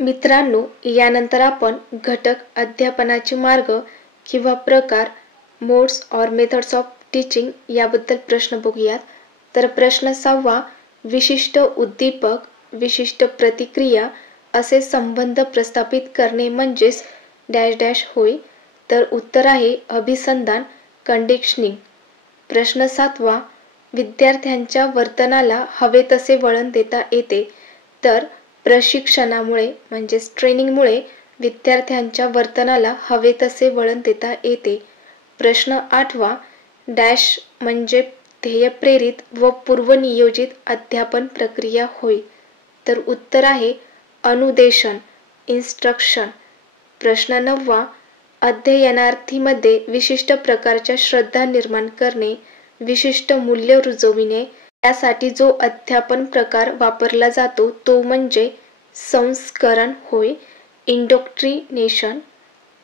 मित्रांनो, यानंतर आपण घटक अध्यापनाचे मार्ग किंवा प्रकार, मोड्स और मेथड्स ऑफ टीचिंग याबद्दल प्रश्न बघूयात. तर प्रश्न 6वा, विशिष्ट उद्दीपक, विशिष्ट प्रतिक्रिया असे संबंध प्रस्थापित करणे म्हणजेच डॅश डॅश होय. तर उत्तर आहे अभिसंधान, कंडिशनिंग. प्रश्न 7वा, विद्यार्थ्यांच्या वर्तनाला हवे तसे वळण देता येते. तर प्रशिक्षणामुळे म्हणजेच ट्रेनिंगमुळे विद्यार्थ्यांच्या वर्तनाला हवे तसे वळण देता येते. प्रश्न 8वा, डॅश म्हणजे ध्येयप्रेरित व पूर्वनियोजित अध्यापन प्रक्रिया होय. तर उत्तर आहे अनुदेशन, इन्स्ट्रक्शन. प्रश्न 9वा, अध्ययनार्थीमध्ये विशिष्ट प्रकारच्या श्रद्धा निर्माण करणे, विशिष्ट मूल्य रुजविणे यासाठी जो अध्यापन प्रकार वापरला जातो तो म्हणजे संस्करण होय, इंडोक्ट्रिनेशन.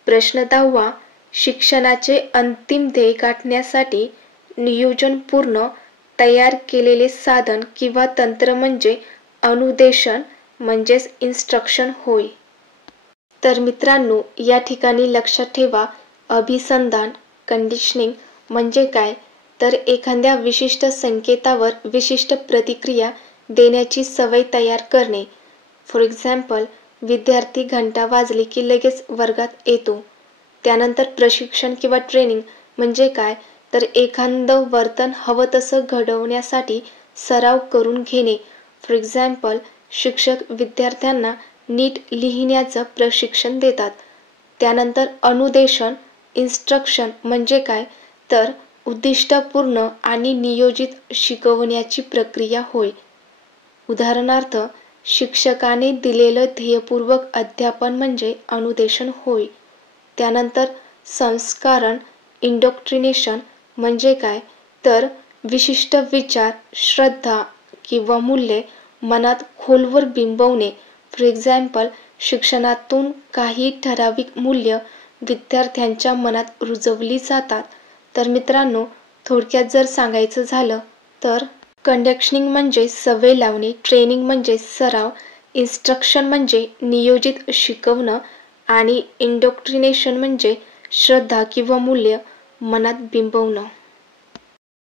प्रश्न 10वा, शिक्षणाचे अंतिम ध्येय गाठण्यासाठी नियोजनपूर्ण तयार केलेले साधन किंवा तंत्र म्हणजे अनुदेशन म्हणजेच इन्स्ट्रक्शन होय. तर मित्रांनो, या ठिकाणी लक्षात ठेवा, अभिसंधान, कंडिशनिंग म्हणजे काय? तर एखाद्या विशिष्ट संकेतावर विशिष्ट प्रतिक्रिया देण्याची सवय तयार करणे. फॉर एक्झाम्पल, विद्यार्थी घंटा वाजली की लगेच वर्गात येतो. त्यानंतर प्रशिक्षण किंवा ट्रेनिंग म्हणजे काय? तर एखादं वर्तन हवं तसं घडवण्यासाठी सराव करून घेणे. फॉर एक्झाम्पल, शिक्षक विद्यार्थ्यांना नीट लिहिण्याचं प्रशिक्षण देतात. त्यानंतर अनुदेशन, इन्स्ट्रक्शन म्हणजे काय? तर उद्दिष्टपूर्ण आणि नियोजित शिकवण्याची प्रक्रिया होय. उदाहरणार्थ, शिक्षकाने दिलेलं ध्येयपूर्वक अध्यापन म्हणजे अनुदेशन होय. त्यानंतर संस्कारण, इंडोक्ट्रिनेशन म्हणजे काय? तर विशिष्ट विचार, श्रद्धा किंवा मूल्ये मनात खोलवर बिंबवणे. फॉर एक्झाम्पल, शिक्षणातून काही ठराविक मूल्य विद्यार्थ्यांच्या मनात रुजवली जातात. तर मित्रांनो, थोडक्यात जर सांगायचं झालं तर कंडिशनिंग म्हणजे सवय लावणे, ट्रेनिंग म्हणजे सराव, इन्स्ट्रक्शन म्हणजे नियोजित शिकवणं आणि इंडोक्ट्रिनेशन म्हणजे श्रद्धा किंवा मूल्य मनात बिंबवणं.